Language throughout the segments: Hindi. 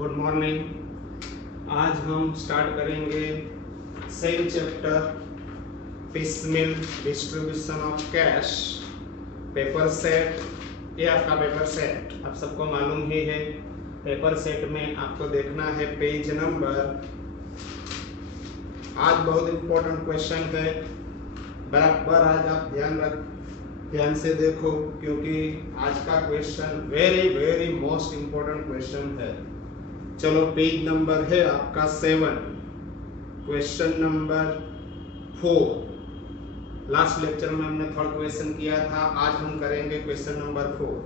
Good morning. आज हम स्टार्ट करेंगे same chapter piecemeal distribution of cash paper set. ये आपका पेपर सेट आप सबको मालूम ही है। पेपर सेट में आपको देखना है पेज नंबर। आज बहुत इंपॉर्टेंट क्वेश्चन है, बराबर आज आप ध्यान से देखो, क्योंकि आज का question very very most important question है। चलो पेज नंबर है आपका 7, क्वेश्चन नंबर 4। लास्ट लेक्चर में हमने थर्ड क्वेश्चन किया था, आज हम करेंगे question number 4।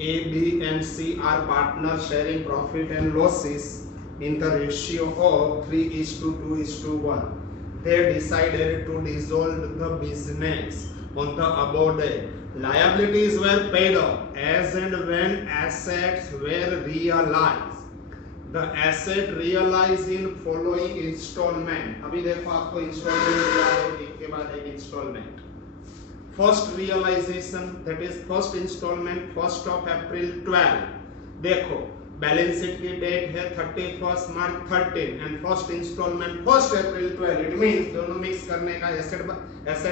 A B and C are partner sharing profit and losses in the ratio of 3:2:1. They decided to dissolve the business on the above day. Liabilities were paid off as and when assets were realized. The asset realized in following installment. अभी देखो आपको इंस्टॉलमेंट दिया है, एक के बाद एक instalment. First realisation that is first instalment 1 April 12। देखो बैलेंस शीट की डेट है 31 March 13 and first instalment 1 April 12। It means दोनों मिक्स करने का एसेट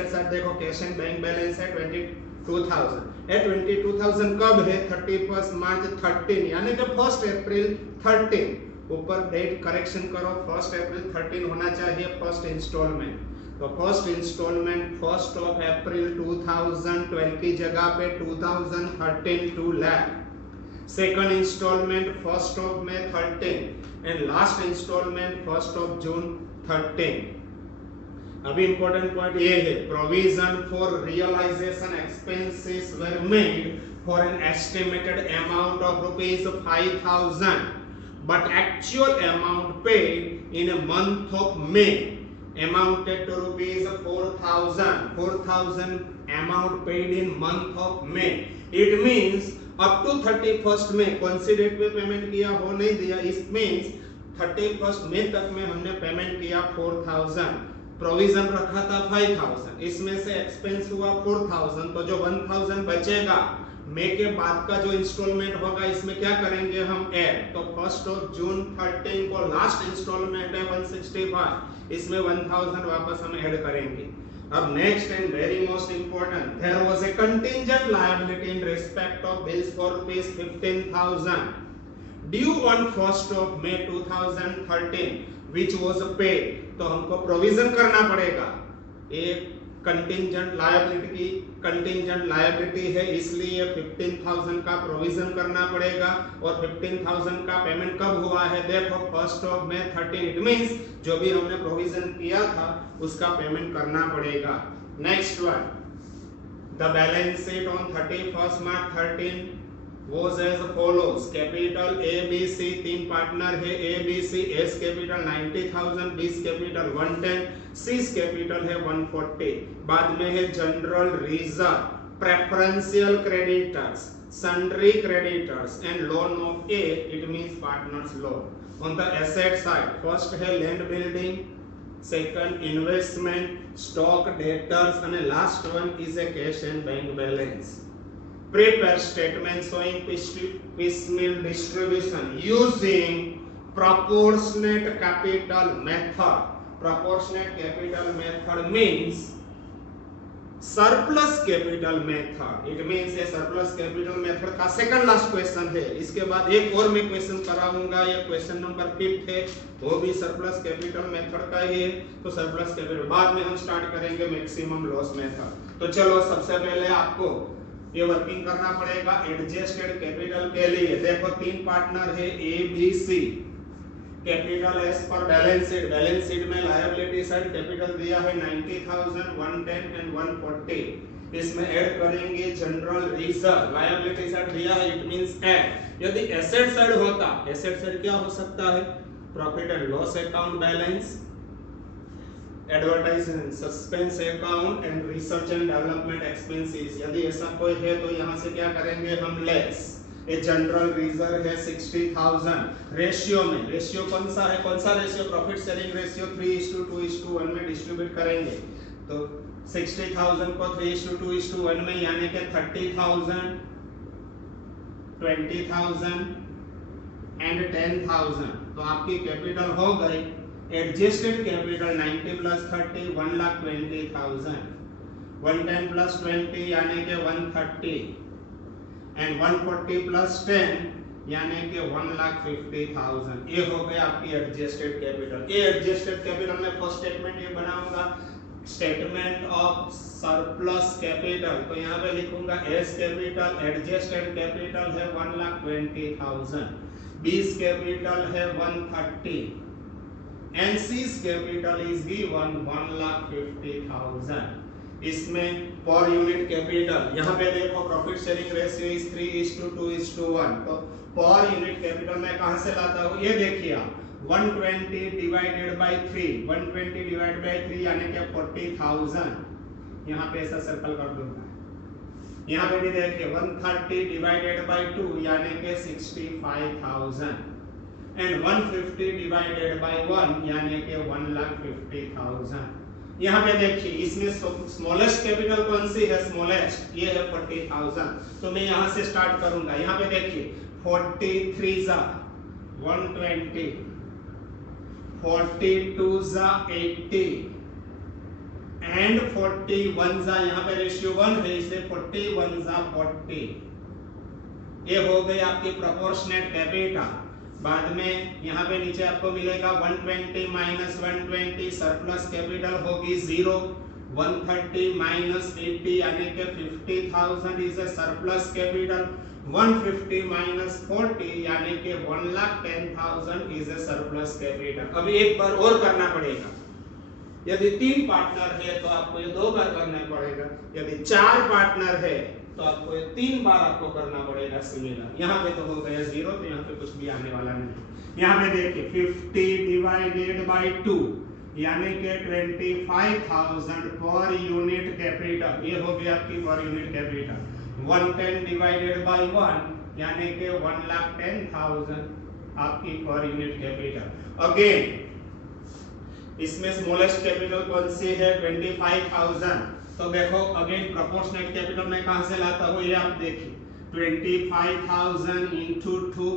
साइड देखो कैश एंड बैंक बैलेंस है 22,000। ये 22,000 कब है? 31 मार्च 13 यानी कि 1 अप्रैल 13। ऊपर डेट करेक्शन करो, 1 अप्रैल 13 होना चाहिए फर्स्ट इंस्टॉलमेंट। तो फर्स्ट इंस्टॉलमेंट 1 अप्रैल 2012 की जगह पे 2013 2 lakh. Second instalment 1 May 13 and last instalment 1 June 13। अभी इंपॉर्टेंट पॉइंट ये है, provision for realisation expenses were made for an estimated amount of ₹5,000 but actual amount paid in a month of May amounted to ₹4,000. 4,000 amount paid in month of May. It means up to 31st में कौन सी डेट पे पेमेंट किया हो नहीं दिया। इस मींस 31st मई तक में हमने पेमेंट किया 4,000, प्रोविजन रखा था 5,000, इसमें से एक्सपेंस हुआ 4,000, तो जो 1,000 बचेगा मई के बाद का जो इंस्टॉलमेंट होगा इसमें क्या करेंगे हम ऐड। तो 1 जून 13 को लास्ट इंस्टॉलमेंट है 165, इसमें 1,000 वापस हम ऐड करेंगे। अब next and very most important, there was a contingent liability in respect of bills for ₹15,000 due on 1 May 2013 which was paid. तो हमको प्रोविजन करना पड़ेगा। एक कंटिंजेंट लायबिलिटी है, इसलिए 15,000 का प्रोविजन करना पड़ेगा। और 15,000 का पेमेंट कब हुआ है? देखो 1 May 13। इट मींस जो भी हमने प्रोविजन किया था उसका पेमेंट करना पड़ेगा। Next one, the balance sheet on 31 March 13 was as follows. Capital A B C, तीन पार्टनर है A B C. A's capital 90,000, B's capital 110, cis capital है 140। बाद में है general reserve, preferential creditors, sundry creditors and loan of A, it means partners loan. On the asset side first है land building, second investment, stock, debtors and last one is a cash and bank balance. Prepare statement showing piecemeal distribution using proportionate capital method. Proportionate capital method means surplus capital method. It means ये surplus capital method का सेकंड लास्ट क्वेश्चन है। इसके बाद एक और मैं क्वेश्चन कराऊंगा, ये क्वेश्चन नंबर 5 है, वो भी surplus capital method का ही है। तो surplus capital बाद में हम स्टार्ट करेंगे मैक्सिमम लॉस मेथड। तो चलो सबसे पहले आपको ये वर्किंग करना पड़ेगा एडजस्टेड कैपिटल के लिए। देखो तीन पार्टनर है A B C. Capital as per balance sheet में लायबिलिटी साइड कैपिटल दिया है 90,000, 110 एंड 140। इसमें ऐड करेंगे जनरल रिजर्व, लायबिलिटी साइड दिया है, इट मींस ऐड। यदि एसेट साइड होता, एसेट साइड क्या हो सकता है? Profit and loss account balance, advertisement, suspense account and research and development expenses. यदि ऐसा कोई है तो यहाँ से क्या करेंगे हम? लेस। ये जनरल रिजर्व है 60,000। रेशियो में, रेशियो कौन सा है? कौन सा रेशियो? प्रॉफिट शेयरिंग रेशियो 3:2:1 में डिस्ट्रीब्यूट करेंगे। तो 60,000 को 3:2:1 में यानी कि 30,000, 20,000 एंड 10,000, तो आपकी कैपिटल हो गई एडजस्टेड कैपिटल 90 प्लस 30 1,20,000, 110 प्लस 20 यानी कि 130 एंड 140 प्लस 10 यानी कि 1,50,000। ये हो गया आपकी एडजस्टेड कैपिटल। ये एडजस्टेड कैपिटल में फर्स्ट स्टेटमेंट ये बनाऊंगा स्टेटमेंट ऑफ सरप्लस कैपिटल, तो यहाँ पे लिखूंगा एस कैपिटल एडजस्टेड कैपिटल है 1,20,000, बीस कैपिटल है 130 and seize capital is given 1,50,000। इसमें पर यूनिट कैपिटल यहाँ पे देखो प्रॉफिट शेयरिंग रेशियो इज 3:2:1, तो पर यूनिट कैपिटल मैं कहां से लाता हूं, ये देखिए आप 120 डिवाइडेड बाय 3, 120 डिवाइडेड बाय 3 यानी कि 40,000, यहाँ पे ऐसा सर्कल कर दूंगा। यहाँ पे भी देखिए 130 डिवाइडेड बाय 2 यानी कि 65,000 एंड 150 डिवाइडेड बाय 1 यानी कि 1,50,000। यहाँ पे देखिए इसमें स्मॉलेस्ट कैपिटल कौन सी है, स्मॉलेस्ट ये है 40,000, तो मैं यहाँ से स्टार्ट करूंगा। यहाँ पे देखिए 43 जा 120, 42 जा 80 एंड 41 जा, यहाँ पे रेशियो 1 है इसलिए 41 जा 40। ये हो गई आपकी प्रोपोर्शनेट कैपिटल। बाद में यहाँ पे नीचे आपको मिलेगा 120 माइनस 120 सरप्लस कैपिटल होगी 0, 130 माइनस 80 यानी कि 50,000 is A surplus capital, 150 minus 40 यानी कि 1,10,000 इज ए सरप्लस कैपिटल। अभी एक बार और करना पड़ेगा। यदि 3 पार्टनर है तो आपको ये 2 बार करना पड़ेगा, यदि 4 पार्टनर है तो आपको ये 3 बार आपको करना पड़ेगा सिमिलर। यहाँ पे तो हो गया 0, तो यहाँ पे कुछ भी आने वाला नहीं। यहाँ पे देखिए 50 डिवाइडेड बाय 2 यानी कि 25,000 पर यूनिट कैपिटल, ये हो गया आपकी per unit capital. 110 divided by 1 यानी कि 1,10,000 आपकी पर यूनिट कैपिटल। अगेन इसमें स्मॉलेस्ट कैपिटल कौन सी है, 25,000, तो देखो अगेन प्रोपोर्शनेट कैपिटल मैं कहां से लाता हूं, ये आप देखिए 25,000 into 2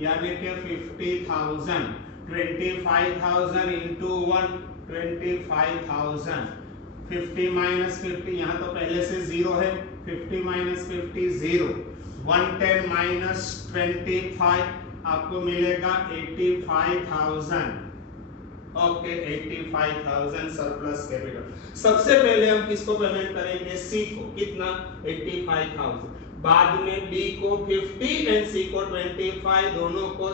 यानी कि 50,000, 25,000 into 1 25,000, 50 माइनस 50 यहाँ तो पहले से 0 है, 50 माइनस 50 0, 110 माइनस 25 आपको मिलेगा 85,000। Okay 85,000 surplus capital. सबसे पहले हम किसको पेमेंट करेंगे, सी को, कितना 85,000, बाद में बी को 50 एंड सी को 25, दोनों को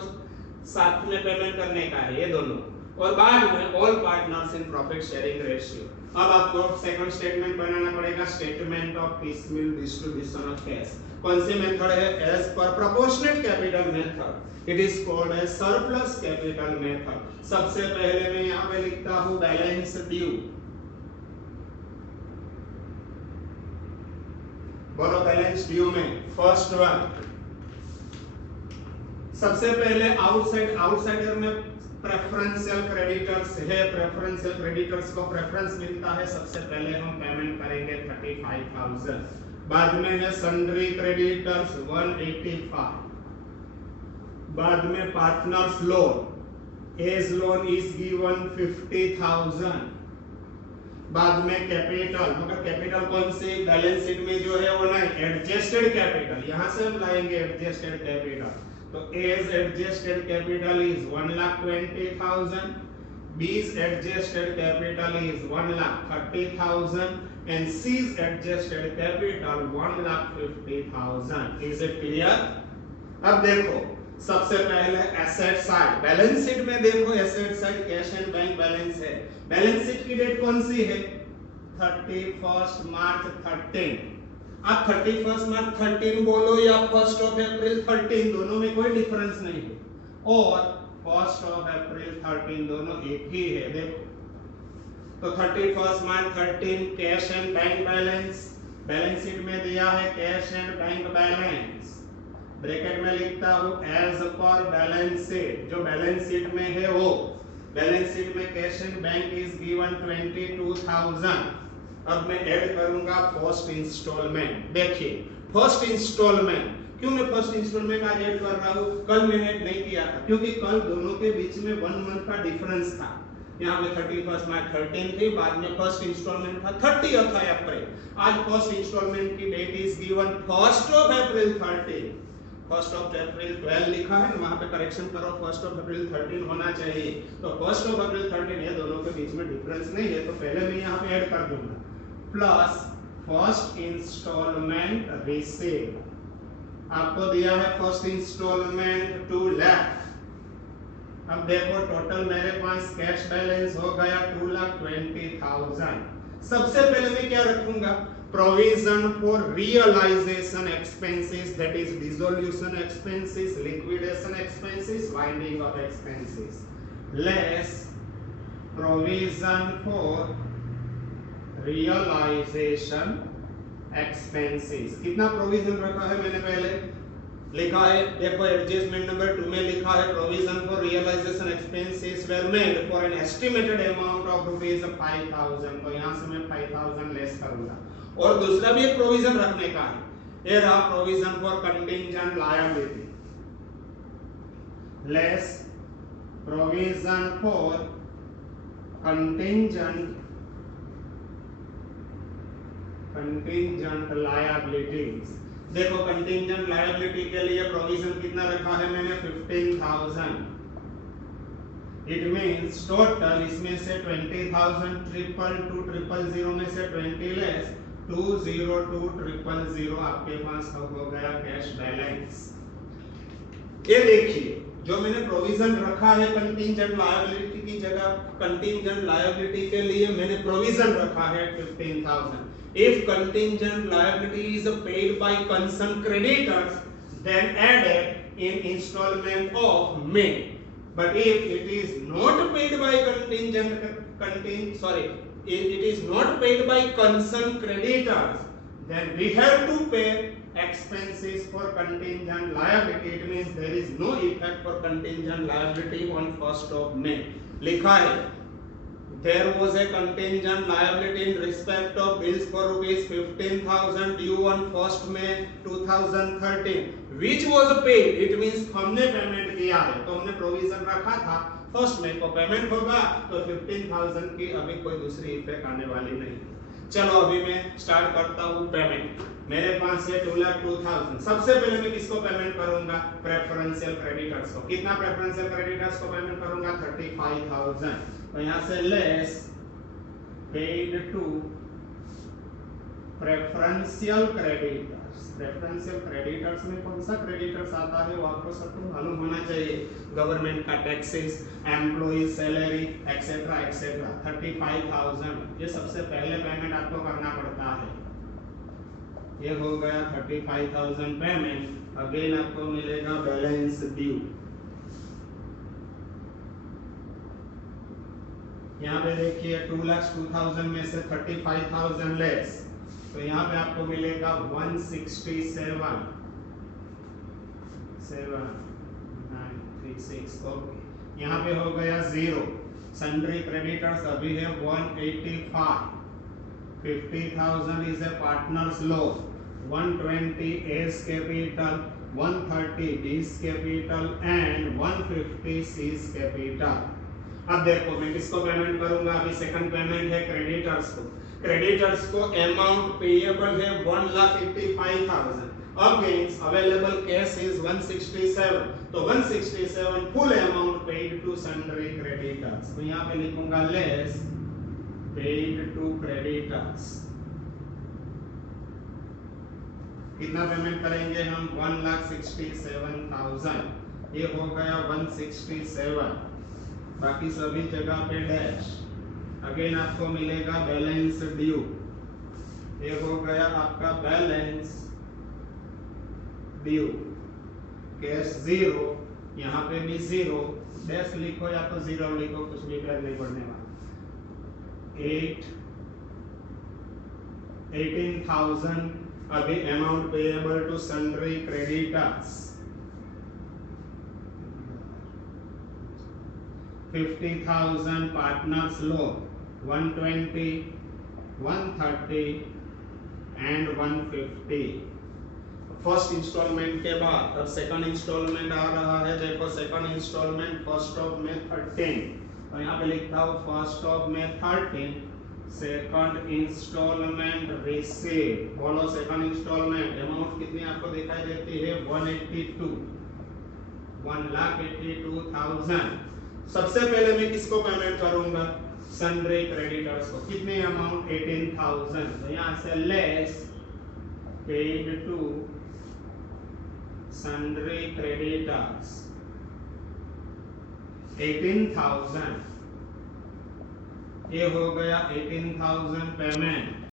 साथ में पेमेंट करने का है ये दोनों, और बाद में all partners in profit sharing ratio. अब आपको सेकंड स्टेटमेंट बनाना पड़ेगा, statement of piecemeal distribution of cash. कौन सी मेथड है, as per proportionate capital method, it is called as surplus capital method. सबसे पहले मैं यहाँ पे लिखता हूँ बैलेंस ड्यू, बोलो बैलेंस ड्यू में फर्स्ट वन, सबसे पहले आउटसाइडर में प्रेफरेंशियल क्रेडिटर्स है, प्रेफरेंशियल क्रेडिटर्स को प्रेफरेंस मिलता है, सबसे पहले हम पेमेंट करेंगे 35,000, बाद में है सन्ड्री क्रेडिटर्स 185, बाद में partners loan, as loan is given 50,000, बाद में कैपिटल, मगर कैपिटल कौन सी, बैलेंस शीट में जो है वो नहीं, एडजस्टेड कैपिटल, यहां से हम लाएंगे एडजस्टेड कैपिटल, तो A's adjusted capital is 1,20,000, B's adjusted capital is 1,30,000 and C's adjusted capital 1,50,000। Is it clear? अब देखो सबसे पहले एसेट साइड, बैलेंस शीट में देखो asset side cash and bank balance है, बैलेंस शीट की डेट कौन सी है, 31 मार्च 13, आप 31 मार्च 13 बोलो या 1 अप्रैल 13, दोनों में कोई डिफरेंस नहीं है, और 1 अप्रैल 13 दोनों एक ही है। देखो तो 31 March 13 cash and bank balance, balance sheet में दिया है cash and bank balance, bracket में लिखता हूं एज पर बैलेंस शीट, जो बैलेंस शीट में है वो, बैलेंस शीट में cash and bank is given 22,000। अब मैं ऐड करूंगा फर्स्ट इंस्टॉलमेंट, देखिए फर्स्ट इंस्टॉलमेंट क्यों मैं फर्स्ट इंस्टॉलमेंट आज ऐड कर रहा हूँ, कल मैंने ऐड नहीं किया था क्योंकि कल दोनों के बीच में 1 मंथ का डिफरेंस था। यहाँ पे 31 मार्च 13 थी, बाद में फर्स्ट इंस्टॉलमेंट था 30th अप्रैल। आज फर्स्ट इंस्टॉलमेंट की date is given 1st of April 13। 1st of April 12 लिखा है, वहां पे करेक्शन करो, 1st of April 13 होना चाहिए। तो 1st of April 13 ये दोनों के बीच में डिफरेंस नहीं है, तो पहले मैं यहाँ पे ऐड कर दूंगा प्लस फर्स्ट इंस्टॉलमेंट रिसीव। आपको दिया है फर्स्ट इंस्टॉलमेंट 2 लाख। अब देखो टोटल मेरे पास कैश बैलेंस हो गया 2,20,000। सबसे पहले मैं क्या रखूंगा, provision for realisation expenses, that is dissolution expenses, liquidation expenses, winding off expenses, less provision for realisation expenses. कितना प्रोविजन रखा है मैंने पहले लिखा है, देखो एडजस्टमेंट नंबर 2 में लिखा है provision for realisation expenses were made for an estimated amount of ₹5,000। तो यहां से मैं 5,000 लेस करूंगा। और दूसरा भी एक प्रोविजन रखने का है, ये रहा provision for contingent liability, less provision for contingent liabilities. देखो कंटिंजेंट लायबिलिटी के लिए प्रोविजन कितना रखा है मैंने 15,000। इट मींस टोटल इसमें से 20,000 222,000 में से 20 लेस 202,000 आपके पास हो गया कैश बैलेंस। ये देखिए जो मैंने प्रोविजन रखा है कंटिंजेंट लायबिलिटी की जगह, कंटिंजेंट लायबिलिटी के लिए मैंने प्रोविजन रखा है 15,000। If contingent liability is paid by concerned creditors, then added in installment of May. But if it is not paid by it is not paid by concerned creditors, then we have to pay expenses for contingent liability. It means there is no effect for contingent liability on 1st of May. लिखा है there was a contingent liability in respect of bills for ₹15,000 due on 1st May 2013 which was paid. It means हमने पेमेंट किया है, तो हमने प्रोविजन रखा था 1st May को पेमेंट होगा, तो 15,000 की अभी कोई दूसरी इफेक्ट आने वाली नहीं। चलो अभी मैं स्टार्ट करता हूँ पेमेंट। मेरे पास है 2,02,000। सबसे पहले मैं किसको पेमेंट करूंगा, प्रेफरेंशियल क्रेडिटर्स को। कितना प्रेफरेंशियल क्रेडिटर्स को पेमेंट करूंगा 35,000। तो यहां से less paid to preferential creditors. Preferential creditors में कौन सा क्रेडिटर्स आता है वो आपको सबको मालूम होना चाहिए, गवर्नमेंट का taxes, employee salary etcetera etcetera. 35,000 ये सबसे पहले पेमेंट आपको करना पड़ता है। ये हो गया 35,000 पेमेंट। अगेन आपको मिलेगा बैलेंस ड्यू। यहाँ पे देखिए 2,02,000 में से 35,000 लेस, तो यहाँ पे आपको मिलेगा 167,936। ओके, यहाँ पे हो गया 0। सन्ड्री क्रेडिटर्स अभी है 185। 50,000 is A partners loan, 120 A's capital, 130 D's capital and 150 C's capital. अब देखो मैं किसको पेमेंट करूंगा, अभी सेकंड पेमेंट है क्रेडिटर्स को। क्रेडिटर्स को अमाउंट पेएबल है 1,85,000। अगेंस्ट अवेलेबल कैश इज 167, तो 167 full amount paid to sundry creditors. तो यहाँ पे लिखूंगा लेस पेड टू क्रेडिटर्स। कितना पेमेंट करेंगे हम, 1,67,000। ये हो गया 167, बाकी सभी जगह पे डैश। अगेन आपको मिलेगा बैलेंस ड्यू। ये हो गया आपका बैलेंस ड्यू। कैश 0, यहाँ पे भी 0, डैश लिखो या तो 0 लिखो, कुछ भी फर्क नहीं पड़ने वाला। 18,000 अभी amount payable to sundry creditors. 50,000 partners loan, 120, 130 and 150. First installment के बाद अब सेकंड इंस्टॉलमेंट आ रहा है। देखो सेकंड इंस्टॉलमेंट फर्स्ट ऑफ में 13, तो यहाँ पे लिखता हूँ फर्स्ट ऑफ में 13, सेकंड इंस्टॉलमेंट रिसीव। बोलो सेकंड इंस्टॉलमेंट अमाउंट कितनी आपको दिखाई देती है 182, 1,82,000। सबसे पहले मैं किसको पेमेंट करूंगा, सन्ड्री क्रेडिटर्स को। कितने अमाउंट 18,000, तो यहाँ से less paid to sundry creditors 18,000, ये हो गया 18,000 पेमेंट।